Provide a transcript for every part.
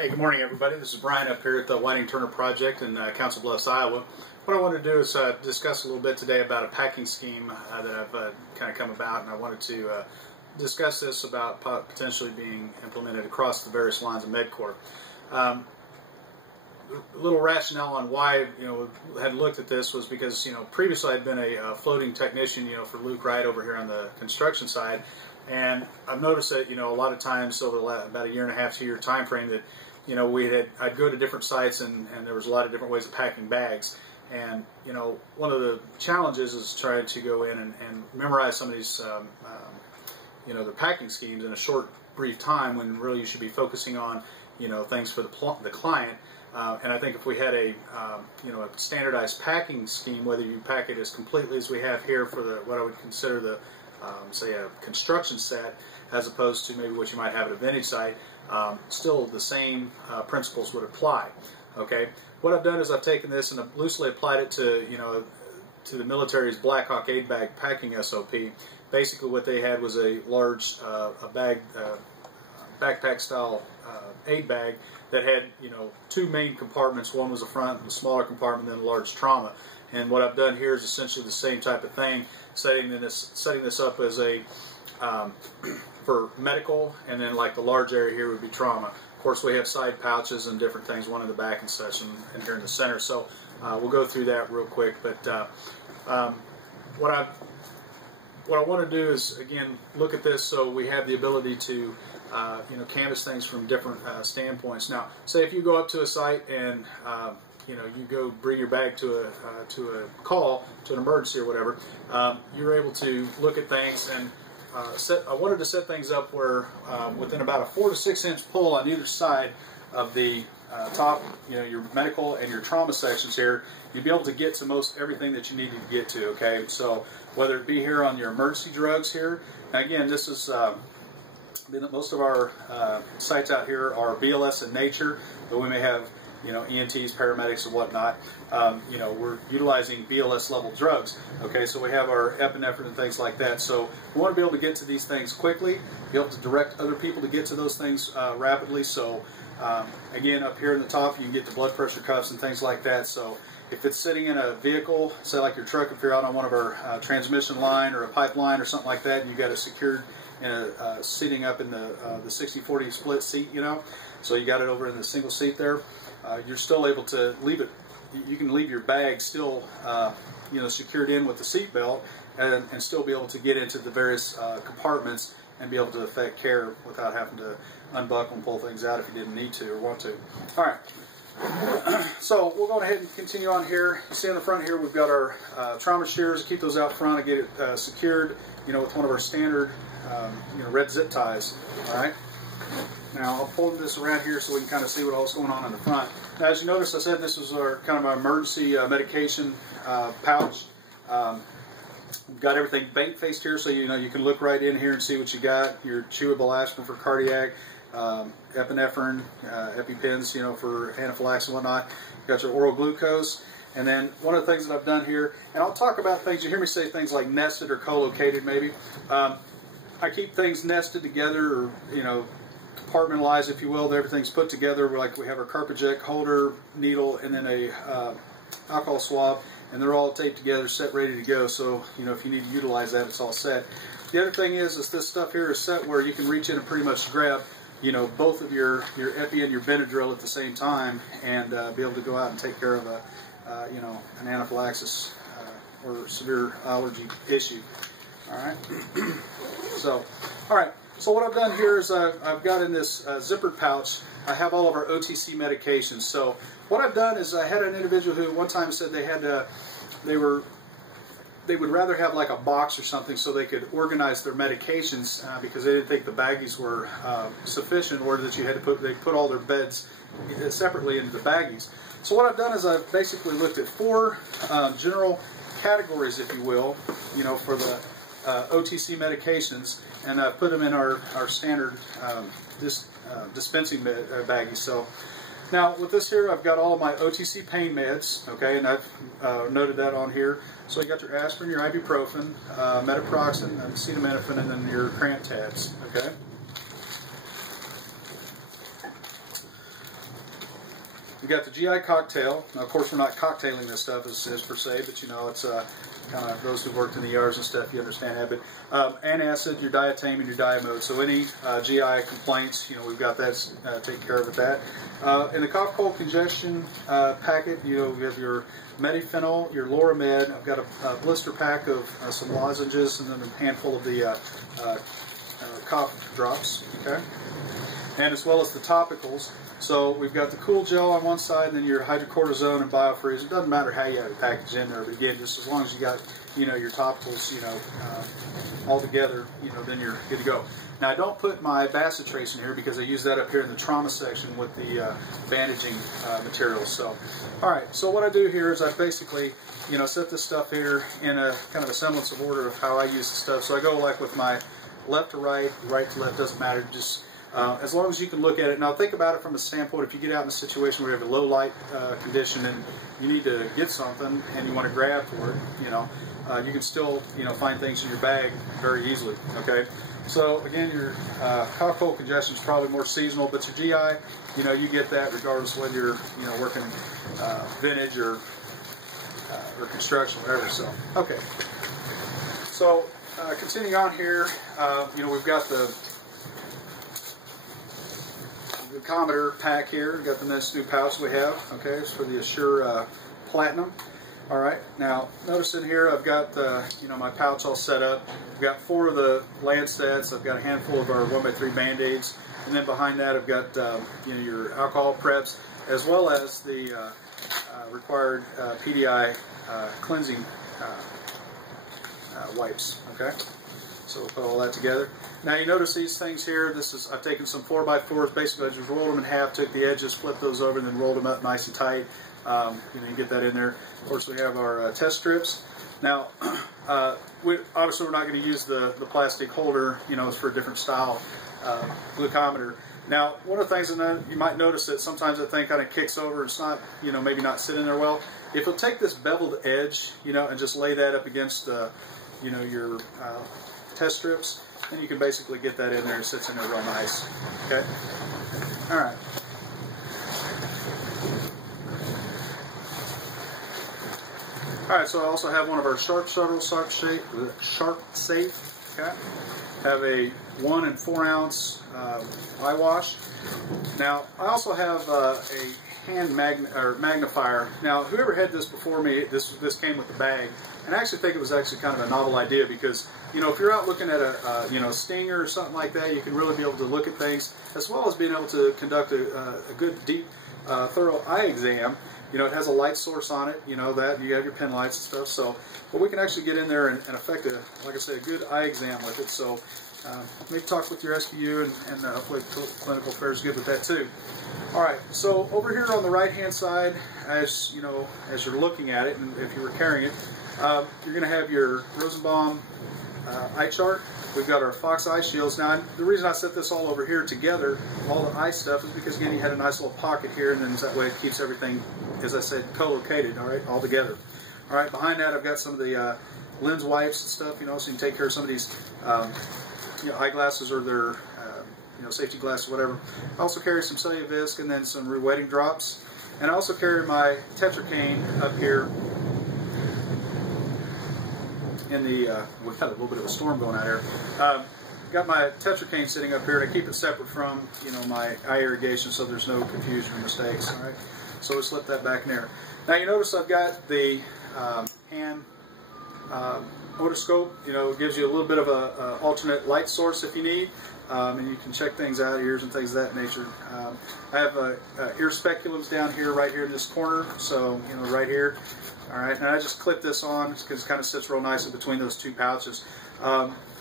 Hey, good morning, everybody. This is Brian up here at the Whiting Turner Project in Council Bluffs, Iowa. What I wanted to do is discuss a little bit today about a packing scheme that I've kind of come about, and I wanted to discuss this about potentially being implemented across the various lines of MedCorp. A little rationale on why had looked at this was because previously I'd been a floating technician for Luke Wright over here on the construction side, and I've noticed that a lot of times over about a 1.5 to 2 year time frame that I'd go to different sites and there was a lot of different ways of packing bags. And one of the challenges is trying to go in and memorize some of these the packing schemes in a short brief time, when really you should be focusing on things for the client. And I think if we had a a standardized packing scheme, whether you pack it as completely as we have here for what I would consider the say a construction set, as opposed to maybe what you might have at a vintage site, still the same principles would apply. Okay, what I've done is I've taken this and I've loosely applied it to to the military's Black Hawk aid bag packing SOP. Basically, what they had was a large backpack style aid bag that had two main compartments. One was a front and a smaller compartment, then a large trauma. And what I've done here is essentially the same type of thing, setting this up as a for medical, and then like the large area here would be trauma. Of course, we have side pouches and different things, one in the back and such, and here in the center. So we'll go through that real quick. But what I want to do is, again, look at this so we have the ability to canvas things from different standpoints. Now, say if you go up to a site and you go bring your bag to a call, to an emergency or whatever, you're able to look at things and I wanted to set things up where within about a 4 to 6 inch pull on either side of the top, your medical and your trauma sections here, you'd be able to get to most everything that you needed to get to. Okay, so whether it be here on your emergency drugs here, and again, this is most of our sites out here are BLS in nature, but we may have EMTs, paramedics, and whatnot. We're utilizing BLS level drugs. Okay, so we have our epinephrine and things like that. So we want to be able to get to these things quickly, be able to direct other people to get to those things rapidly. So again, up here in the top, you can get the blood pressure cuffs and things like that. So if it's sitting in a vehicle, say like your truck, if you're out on one of our transmission line or a pipeline or something like that, and you got it secured in a sitting up in the 60-40 split seat, so you got it over in the single seat there. You're still able to leave it. You can leave your bag still, secured in with the seat belt, and still be able to get into the various compartments and be able to effect care without having to unbuckle and pull things out if you didn't need to or want to. All right. So we'll go ahead and continue on here. You see on the front here, we've got our trauma shears. Keep those out front and get it secured, with one of our standard, red zip ties. All right. Now I'll pull this around here so we can kind of see what all's going on in the front. Now, as you notice, I said this was our kind of our emergency medication pouch. We've got everything bank faced here, so you can look right in here and see what you got. Your chewable aspirin for cardiac, epinephrine, EpiPens, for anaphylaxis and whatnot. You got your oral glucose. And then one of the things that I've done here, and I'll talk about things, you hear me say things like nested or co-located maybe. I keep things nested together, or compartmentalized, if you will. Everything's put together. Like we have our Carpet holder, needle, and then a alcohol swab, and they're all taped together, set, ready to go. So if you need to utilize that, it's all set. The other thing is this stuff here is set where you can reach in and pretty much grab both of your epi and your Benadryl at the same time, and be able to go out and take care of an anaphylaxis or severe allergy issue. All right. So, all right. So what I've done here is I've got in this zippered pouch, I have all of our OTC medications. So what I've done is I had an individual who one time said they would rather have like a box or something so they could organize their medications because they didn't think the baggies were sufficient, or that they put all their beds separately into the baggies. So what I've done is I've basically looked at 4 general categories, if you will, for the OTC medications, and I've put them in our standard dispensing baggies. So now with this here, I've got all of my OTC pain meds, okay, and I've noted that on here. So you got your aspirin, your ibuprofen, metaproxen, acetaminophen, and then your cramp tabs, okay. We got the GI cocktail. Now, of course, we're not cocktailing this stuff as per se, but you know, it's kind of those who've worked in the ERs and stuff, you understand that. But antacid, your diatame, and your diamode. So any GI complaints, you know, we've got that taken care of with that. In the cough, cold, congestion packet, you know, we have your Mediphenol, your Loramed. I've got a blister pack of some lozenges, and then a handful of the cough drops. Okay, and as well as the topicals. So we've got the cool gel on one side, and then your hydrocortisone and biofreeze. It doesn't matter how you have it packaged in there, but again, just as long as you got, you know, your topicals, you know, all together, you know, then you're good to go. Now I don't put my Bacitracin in here because I use that up here in the trauma section with the bandaging materials. So, all right. So what I do here is I basically, you know, set this stuff here in a kind of a semblance of order of how I use the stuff. So I go like with my left to right, right to left, doesn't matter. Just as long as you can look at it. Now think about it from a standpoint, if you get out in a situation where you have a low light condition and you need to get something and you want to grab for it, you know, you can still, you know, find things in your bag very easily, okay? So again, your cough, cold, congestion is probably more seasonal, but your GI, you know, you get that regardless of whether you're, you know, working vintage or construction, whatever. So, okay. So continuing on here, you know, we've got the glucometer pack here. We've got the nice new pouch we have. Okay, it's for the Assure Platinum. All right. Now, notice in here I've got you know, my pouch all set up. I've got 4 of the Lancets. I've got a handful of our 1x3 Band-Aids, and then behind that I've got you know, your alcohol preps, as well as the required PDI cleansing wipes. Okay. So we'll put all that together. Now you notice these things here. This is, I've taken some 4x4s. Basically, I just rolled them in half, took the edges, flipped those over, and then rolled them up nice and tight. You know, you get that in there. Of course, we have our test strips. Now, obviously, we're not going to use the plastic holder. You know, it's for a different style glucometer. Now, one of the things that you might notice that sometimes that thing kind of kicks over. It's not, you know, maybe not sitting there well. If you'll take this beveled edge, you know, and just lay that up against, you know, your test strips, then you can basically get that in there and it sits in there real nice. Okay? All right. Alright, so I also have one of our Sharp Safe. Okay? Have a 1 and 4 ounce eye wash. Now, I also have a hand magnifier. Now, whoever had this before me, this came with the bag, and I actually think it was actually kind of a novel idea because, you know, if you're out looking at a you know, stinger or something like that, you can really be able to look at things, as well as being able to conduct a good, deep, thorough eye exam. You know, it has a light source on it, you know, that, you have your pen lights and stuff, so, but we can actually get in there and effect a, like I say, a good eye exam with it, so maybe talk with your SBU and hopefully clinical affairs is good with that too. Alright, so over here on the right hand side, as you know, as you're looking at it, and if you were carrying it, you're going to have your Rosenbaum eye chart. We've got our Fox eye shields. Now, the reason I set this all over here together, all the eye stuff, is because again, you had a nice little pocket here, and then that way it keeps everything, as I said, co-located, all right, all together. All right, behind that, I've got some of the lens wipes and stuff, you know, so you can take care of some of these, you know, eyeglasses or their, you know, safety glasses, whatever. I also carry some Celluvisc and then some Wetting drops, and I also carry my Tetracaine up here. In the, we've got a little bit of a storm going out here. Got my Tetracaine sitting up here, and I keep it separate from, you know, my eye irrigation, so there's no confusion or mistakes. All right, so we slip that back in there. Now you notice I've got the hand otoscope. You know, it gives you a little bit of a alternate light source if you need, and you can check things out, ears and things of that nature. I have ear speculums down here, right here in this corner, so you know, right here. All right, and I just clip this on because it kind of sits real nice in between those two pouches.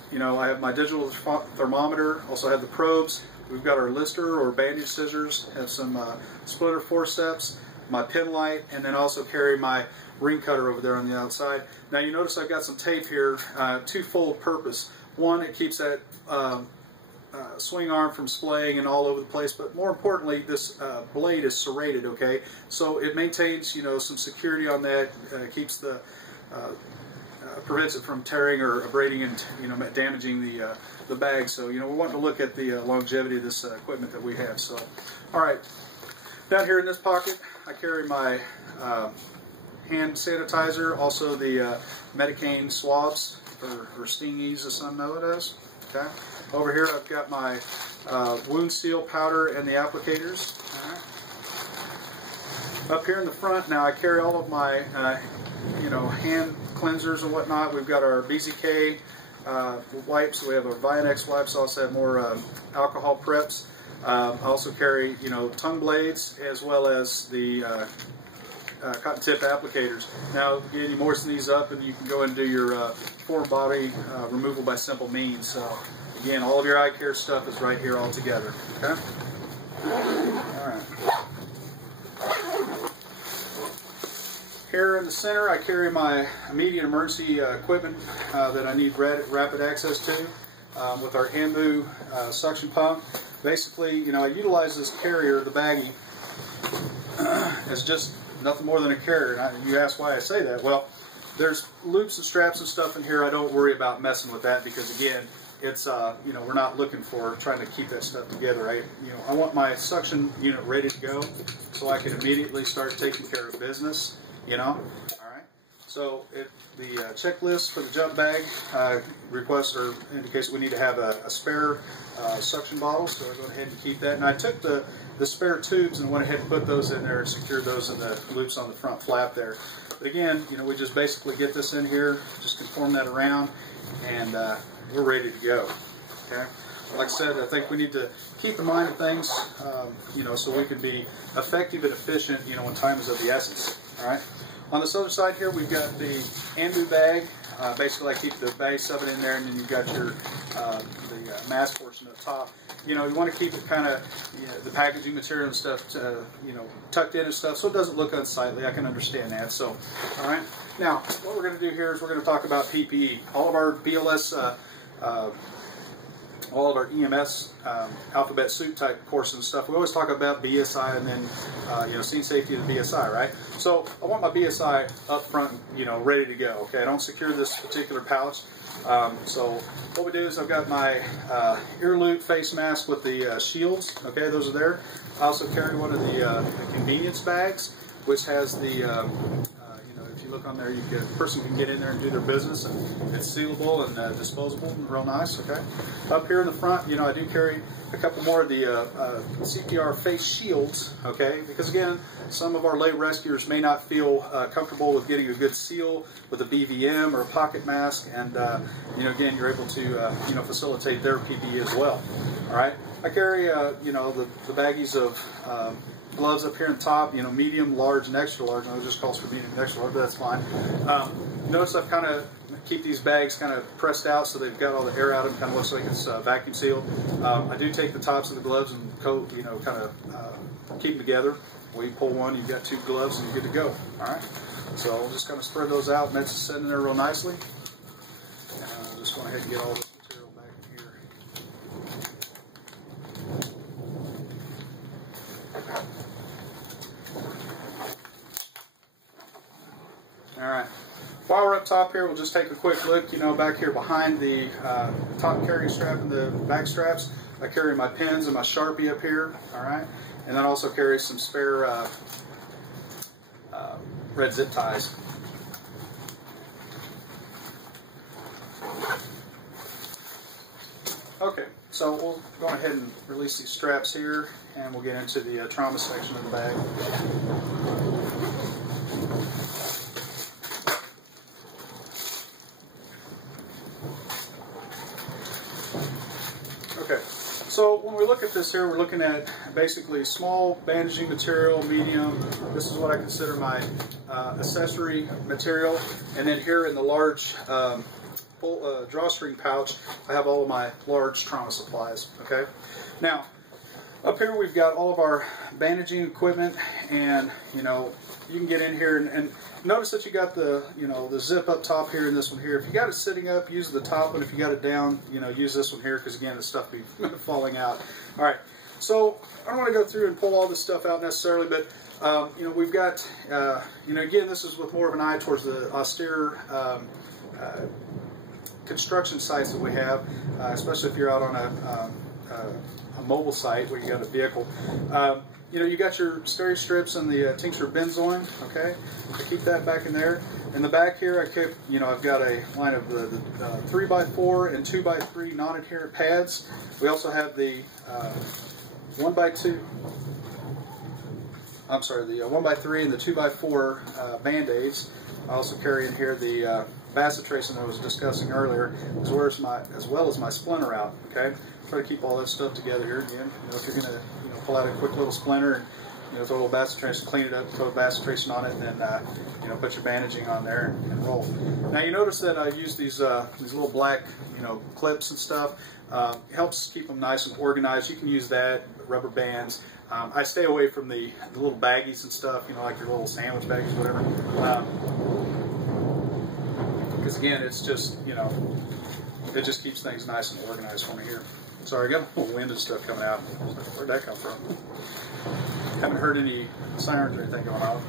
You know, I have my digital thermometer, also have the probes. We've got our Lister or bandage scissors, have some splitter forceps, my pen light, and then also carry my ring cutter over there on the outside. Now you notice I've got some tape here, twofold purpose. One, it keeps that swing arm from splaying and all over the place, but more importantly, this blade is serrated, okay? So it maintains, you know, some security on that, keeps the, prevents it from tearing or abrading and, you know, damaging the bag. So, you know, we're wanting to look at the longevity of this equipment that we have. So, all right. Down here in this pocket, I carry my hand sanitizer, also the Medicaine swabs, or stingies as some know it as. Okay. Over here I've got my wound seal powder and the applicators. All right. Up here in the front now I carry all of my hand cleansers and whatnot. We've got our BZK wipes, we have our Vionex wipes, I also have more alcohol preps. I also carry tongue blades as well as the cotton tip applicators. Now again, you moisten these up and you can go and do your foreign body removal by simple means. So again, all of your eye care stuff is right here all together. Okay? Alright. Here in the center I carry my immediate emergency equipment that I need rapid access to with our Ambu suction pump. Basically, I utilize this carrier, the baggie, as just nothing more than a carrier. And you ask why I say that. Well, there's loops and straps and stuff in here. I don't worry about messing with that because, again, it's we're not looking for trying to keep that stuff together. I want my suction unit ready to go so I can immediately start taking care of business. All right. So the checklist for the jump bag requests or indicates we need to have a spare suction bottle, so I go ahead and keep that. And I took the spare tubes and went ahead and put those in there and secured those in the loops on the front flap there. But again, we just basically get this in here, just conform that around, and we're ready to go. Okay. Like I said, I think we need to keep in mind of things, so we can be effective and efficient, when time is of the essence. All right. On this other side here, we've got the Ambu bag. Basically, I keep the bag, shove it in there, and then you've got your the mask portion at the top. You want to keep it kind of the packaging material and stuff, tucked in and stuff, so it doesn't look unsightly. I can understand that. So, all right. Now, what we're going to do here is we're going to talk about PPE. All of our BLS. All of our EMS alphabet soup type courses and stuff, we always talk about BSI and then scene safety of the BSI, right? So I want my BSI up front, ready to go. Okay, I don't secure this particular pouch. So what we do is I've got my ear loop face mask with the shields. Okay, those are there. I also carry one of the convenience bags, which has the if you look on there, a person can get in there and do their business, and it's sealable and disposable, and real nice. Okay. Up here in the front, I do carry a couple more of the CPR face shields. Okay, because again, some of our lay rescuers may not feel comfortable with getting a good seal with a BVM or a pocket mask, and again, you're able to facilitate their PPE as well. All right. I carry the baggies of gloves up here on top, medium, large, and extra large. I know it just calls for medium and extra large, but that's fine. Notice I've kind of keep these bags kind of pressed out so they've got all the air out of them. Kind of looks like it's vacuum sealed. I do take the tops of the gloves and coat, kind of keep them together. When you pull one, you've got two gloves and you're good to go. All right. So we'll just kind of spread those out, and that's set in there real nicely. And just go ahead and get all this material back in here. All right. While we're up top here, we'll just take a quick look, back here behind the top carrying strap and the back straps. I carry my pens and my Sharpie up here, all right? And then also carry some spare red zip ties. Okay, so we'll go ahead and release these straps here, and we'll get into the trauma section of the bag. Okay, so when we look at this here, we're looking at basically small bandaging material, medium. This is what I consider my accessory material. And then here in the large drawstring pouch, I have all of my large trauma supplies. Okay, now up here we've got all of our bandaging equipment, and you can get in here and notice that you got the the zip up top here and this one here. If you got it sitting up, use the top one. If you got it down, use this one here, because again, the stuff be falling out. All right, so I don't want to go through and pull all this stuff out necessarily, but we've got again, this is with more of an eye towards the austere construction sites that we have, especially if you're out on a mobile site where you got a vehicle. you know, you got your steri strips and the tincture benzoin, okay? I keep that back in there. In the back here, I keep, you know, I've got a line of the 3x4 and 2x3 non-adherent pads. We also have the 1x2, I'm sorry, the 1x3 and the 2x4 Band-Aids. I also carry in here the bacitracin that I was discussing earlier, as well as my splinter out, okay? Try to keep all that stuff together here again. You know, if you're going to, you know, pull out a quick little splinter and, you know, throw a little bacitracin, clean it up, throw bacitracin on it, and then, you know, put your bandaging on there and roll. Now you notice that I use these little black, you know, clips and stuff. It helps keep them nice and organized. You can use that, rubber bands. I stay away from the little baggies and stuff, you know, like your little sandwich baggies, whatever. Because again, it's just, you know, it just keeps things nice and organized for me here. Sorry, I got a little wind and stuff coming out. Where'd that come from? Haven't heard any sirens or anything going on.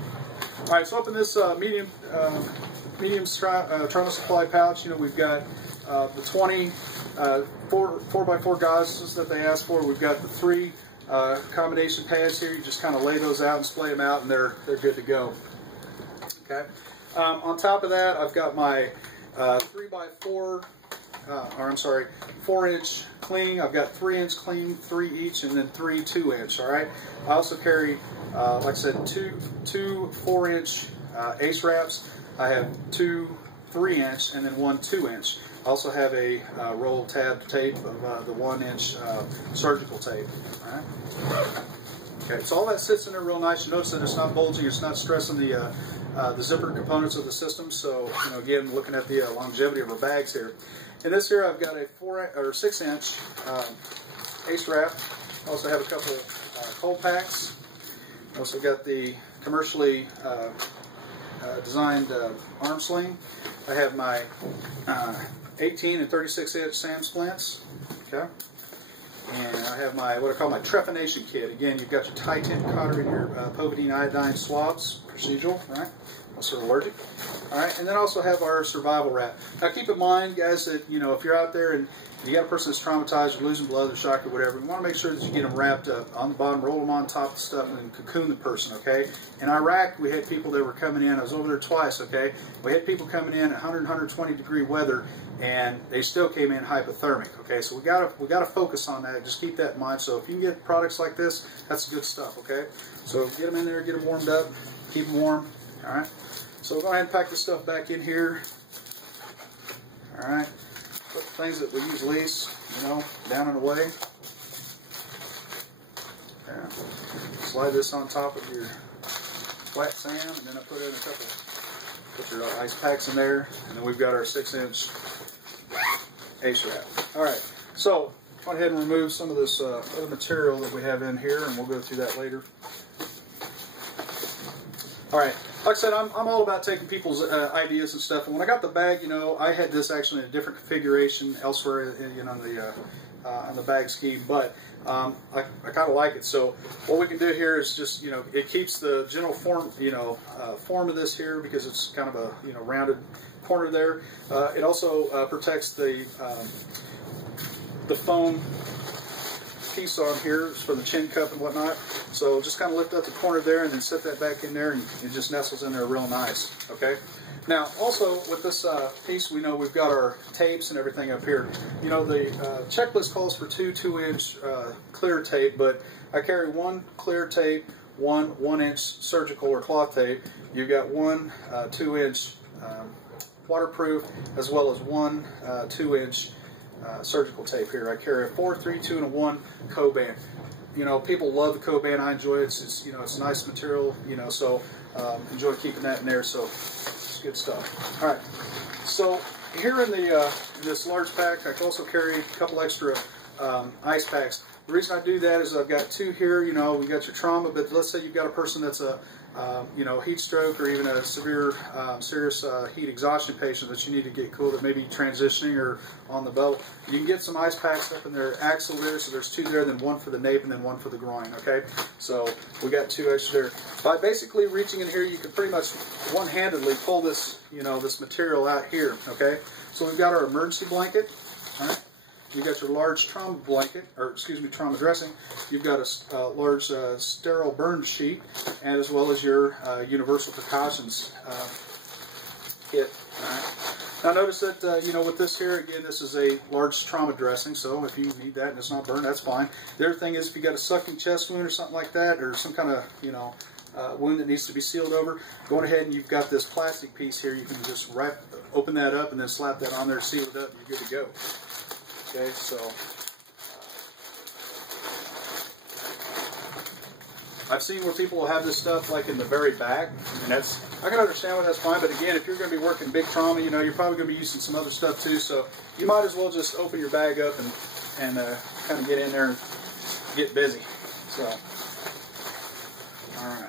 All right, so up in this medium trauma supply pouch, you know, we've got the 20 4x4 gauzes that they asked for. We've got the 3 combination pads here. You just kind of lay those out and splay them out, and they're good to go. Okay. On top of that, I've got my 3x4. Or I'm sorry, 4-inch cling. I've got 3-inch cling, 3 each, and then 3 2-inch. All right. I also carry, like I said, two 4-inch ace wraps. I have 2 3-inch and then 1 2-inch. I also have a roll tab tape of the 1-inch surgical tape. All right. Okay. So all that sits in there real nice. You notice that it's not bulging. It's not stressing the zipper components of the system. So, you know, again, looking at the longevity of our bags here. In this here, I've got a 6-inch ace wrap. I also have a couple cold packs. I also got the commercially designed arm sling. I have my 18 and 36-inch SAM splints. Okay. And I have my, what I call my trepanation kit. Again, you've got your Titan cotter and your povidone iodine swabs, procedural, right? Also allergic. All right, and then also have our survival wrap. Now keep in mind, guys, that, you know, if you're out there and you got a person that's traumatized or losing blood or shocked or whatever, you want to make sure that you get them wrapped up on the bottom, roll them on top of stuff, and then cocoon the person, okay? In Iraq, we had people that were coming in. I was over there twice, okay? We had people coming in at 100, 120 degree weather, and they still came in hypothermic, okay? So we gotta focus on that. Just keep that in mind. So if you can get products like this, that's good stuff, okay? So get them in there, get them warmed up, keep them warm, all right? So we'll go ahead and pack this stuff back in here. All right, put the things that we use least, you know, down and away. Yeah. Slide this on top of your flat SAM, and then I put in a couple, put your ice packs in there, and then we've got our 6-inch ace wrap. All right, so go ahead and remove some of this other material that we have in here, and we'll go through that later. All right, like I said, I'm all about taking people's ideas and stuff. And when I got the bag, you know, I had this actually in a different configuration elsewhere, you know, on the bag scheme, but I kind of like it. So what we can do here is just, you know, it keeps the general form, you know, form of this here because it's kind of a, you know, rounded corner there. It also protects the foam piece on here for the chin cup and whatnot. So just kind of lift up the corner there and then set that back in there, and it just nestles in there real nice. Okay. Now also with this piece, we know we've got our tapes and everything up here. You know, the checklist calls for 2 2-inch clear tape, but I carry 1 clear tape, 1 1-inch surgical or cloth tape. You've got 1 2-inch waterproof, as well as 1 2-inch surgical tape here. I carry a 4, 3, 2, and a 1 Coban. You know, people love the Coban. I enjoy it. It's you know, it's nice material. You know, so enjoy keeping that in there. So it's good stuff. All right. So here in the this large pack, I can also carry a couple extra ice packs. The reason I do that is I've got 2 here. You know, we got your trauma, but let's say you've got a person that's a you know, heat stroke or even a severe, serious heat exhaustion patient that you need to get cool, that may be transitioning or on the belt. You can get some ice packs up in their axle there, so there's 2 there, then 1 for the nape and then 1 for the groin, okay? So we got 2 extra there. By basically reaching in here, you can pretty much one-handedly pull this, you know, this material out here, okay? So we've got our emergency blanket, all right? you got your large trauma blanket, or excuse me, trauma dressing. You've got a large sterile burn sheet, and as well as your universal precautions kit. All right. Now notice that, you know, with this here, again, this is a large trauma dressing, so if you need that and it's not burned, that's fine. The other thing is if you got a sucking chest wound or something like that, or some kind of, you know, wound that needs to be sealed over, going ahead and you've got this plastic piece here, you can just open that up and then slap that on there, seal it up, and you're good to go. Okay, so I've seen where people will have this stuff like in the very back, and that's, I can understand why that's fine, but again, if you're going to be working big trauma, you know, you're probably going to be using some other stuff too, so you might as well just open your bag up and kind of get in there and get busy. So, all right.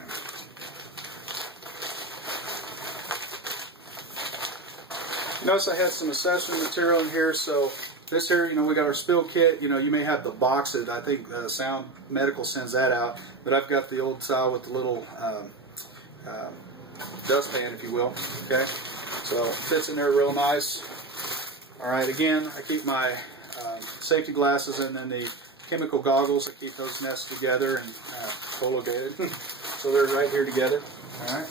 Notice I had some accessory material in here, so this here, you know, we got our spill kit. You know, you may have to box it. I think Sound Medical sends that out. But I've got the old style with the little dustpan, if you will. Okay, so it fits in there real nice. All right, again, I keep my safety glasses and then the chemical goggles. I keep those nested together and co-located. So they're right here together. All right.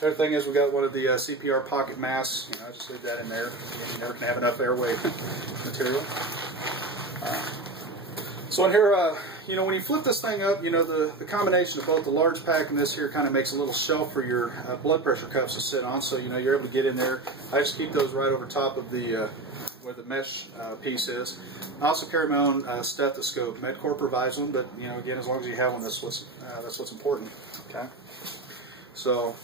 The other thing is we got one of the CPR pocket masks. You know, I just leave that in there. You never can have enough airway material. So in here, you know, when you flip this thing up, you know, the combination of both the large pack and this here kind of makes a little shelf for your blood pressure cuffs to sit on. So, you know, you're able to get in there. I just keep those right over top of the where the mesh piece is. I also carry my own stethoscope. MedCorp provides one, but, you know, again, as long as you have one, that's what's important. Okay. So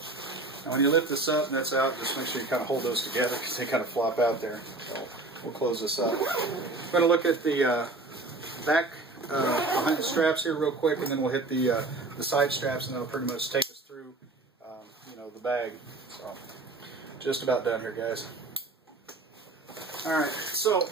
now when you lift this up and that's out, just make sure you kind of hold those together because they kind of flop out there. So we'll close this up. I'm going to look at the back behind the straps here real quick, and then we'll hit the side straps, and that'll pretty much take us through, you know, the bag. So just about done here, guys. All right, so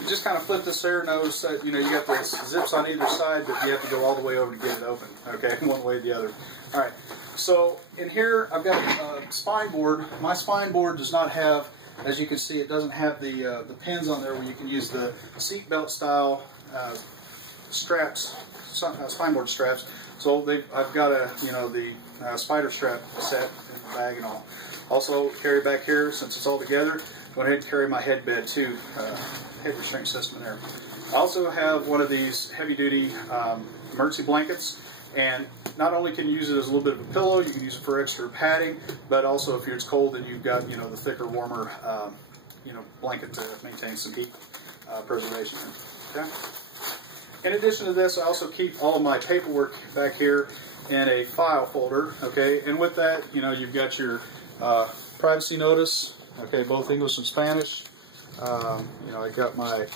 you just kind of flip this there. Notice that, you know, you got the zips on either side, but you have to go all the way over to get it open. Okay, one way or the other. All right. So in here, I've got a spine board. My spine board does not have, as you can see, it doesn't have the pins on there where you can use the seat belt style straps, spine board straps. So I've got the spider strap set in the bag and all. Also carry back here, since it's all together, go ahead and carry my headbed too, head restraint system there. I also have one of these heavy duty emergency blankets. And not only can you use it as a little bit of a pillow, you can use it for extra padding, but also if it's cold, then you've got, you know, the thicker, warmer, you know, blanket to maintain some heat preservation. Okay. In addition to this, I also keep all of my paperwork back here in a file folder. Okay, and with that, you know, you've got your privacy notice. Okay, both English and Spanish. You know, I got my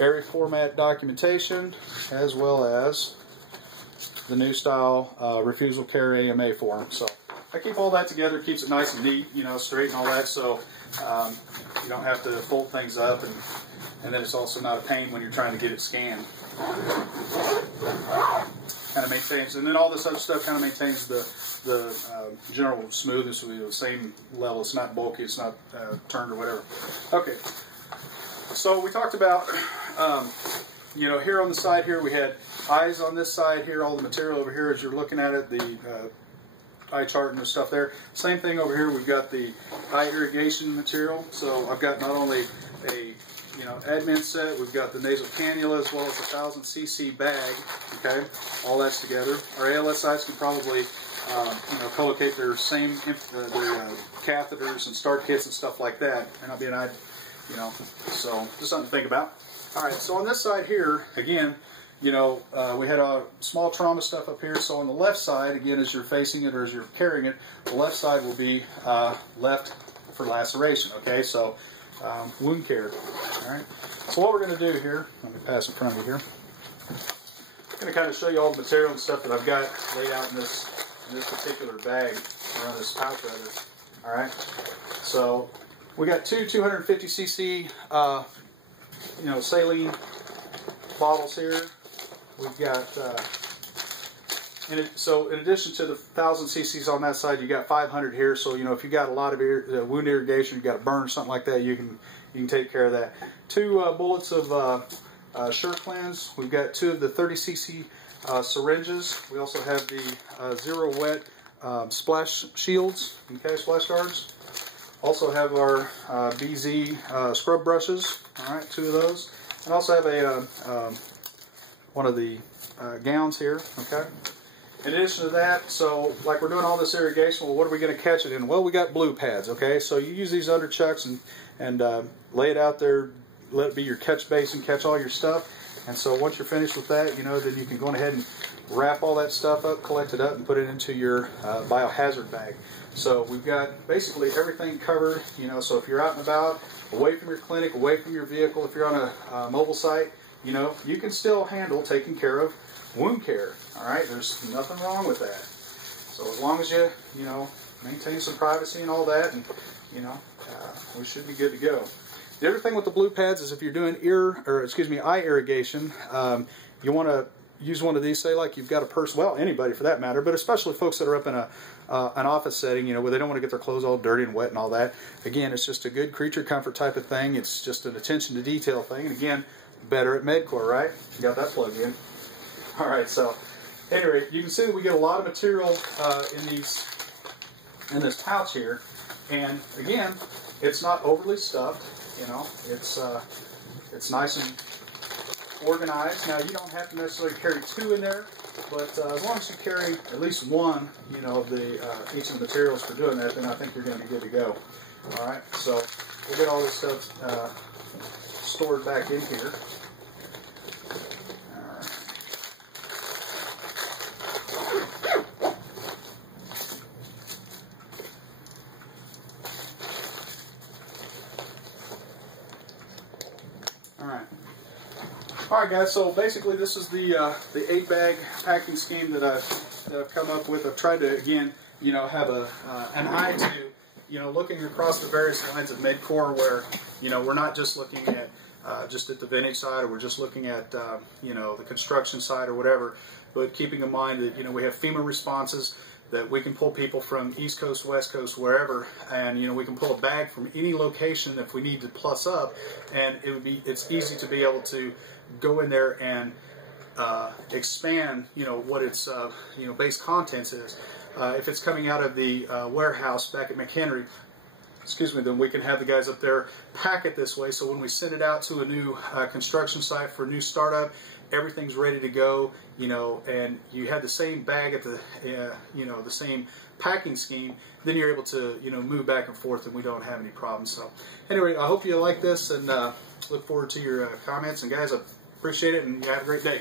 area format documentation as well as the new style refusal carry AMA form. So I keep all that together, keeps it nice and neat, you know, straight and all that, so you don't have to fold things up, and then it's also not a pain when you're trying to get it scanned. Kind of maintains, and then all this other stuff kind of maintains the general smoothness of the same level. It's not bulky, it's not turned or whatever. Okay, so we talked about you know, here on the side here we had eyes on this side here, all the material over here as you're looking at it, the eye chart and the stuff there. Same thing over here, we've got the eye irrigation material. So I've got not only a, you know, admin set, we've got the nasal cannula as well as a 1000 cc bag. Okay, all that's together. Our ALS sites can probably you know, co-locate their same catheters and start kits and stuff like that. And not being, you know, so just something to think about. All right, so on this side here, again, you know, we had a small trauma stuff up here. So on the left side, again, as you're facing it or as you're carrying it, the left side will be left for laceration. Okay, so wound care. All right. So what we're going to do here, let me pass in front of you here. I'm going to kind of show you all the material and stuff that I've got laid out in this particular bag, or on this pouch rather. All right. So we got two 250 cc. You know, saline bottles here. We've got, so in addition to the 1000 cc's on that side, you got 500 here. So, you know, if you got a lot of wound irrigation, you got a burn or something like that, you can you can take care of that. 2 bullets of Sure Cleanse. We've got 2 of the 30cc syringes. We also have the Zero Wet splash shields, okay, splash guards. Also have our BZ scrub brushes, all right, 2 of those. And also have a one of the gowns here, okay. In addition to that, so like we're doing all this irrigation, well, what are we going to catch it in? Well, we got blue pads, okay. So you use these underchucks and lay it out there, let it be your catch basin, catch all your stuff. And so once you're finished with that, you know, then you can go ahead and wrap all that stuff up, collect it up, and put it into your biohazard bag. So we've got basically everything covered, you know, so if you're out and about, away from your clinic, away from your vehicle, if you're on a mobile site, you know, you can still handle taking care of wound care, all right? There's nothing wrong with that. So as long as you know, maintain some privacy and all that, and, you know, we should be good to go. The other thing with the blue pads is if you're doing eye irrigation, you want to use one of these, say like you've got a person, well, anybody for that matter, but especially folks that are up in an office setting, you know, where they don't want to get their clothes all dirty and wet and all that. Again, it's just a good creature comfort type of thing. It's just an attention to detail thing. And again, better at MedCore, right? You got that plugged in. All right, so anyway, you can see that we get a lot of material in this pouch here. And again, it's not overly stuffed. You know, it's nice and organized. Now, you don't have to necessarily carry 2 in there, but as long as you carry at least 1, you know, of the each of the materials for doing that, then I think you're going to be good to go. All right, so we'll get all this stuff stored back in here. All right, guys. So basically, this is the 8-bag packing scheme that I've come up with. I've tried to, again, you know, have an eye to, you know, looking across the various lines of MedCore, where, you know, we're not just looking at just at the vintage side, or we're just looking at you know, the construction side or whatever, but keeping in mind that, you know, we have FEMA responses, that we can pull people from East Coast, West Coast, wherever, and, you know, we can pull a bag from any location if we need to plus up, and it's easy to be able to go in there and expand, you know, what its you know, base contents is. If it's coming out of the warehouse back at McHenry, excuse me, then we can have the guys up there pack it this way, so when we send it out to a new construction site for a new startup, everything's ready to go, you know, and you have the same bag at the, you know, the same packing scheme, then you're able to, you know, move back and forth, and we don't have any problems. So anyway, I hope you like this, and look forward to your comments, and guys, I appreciate it, and you have a great day.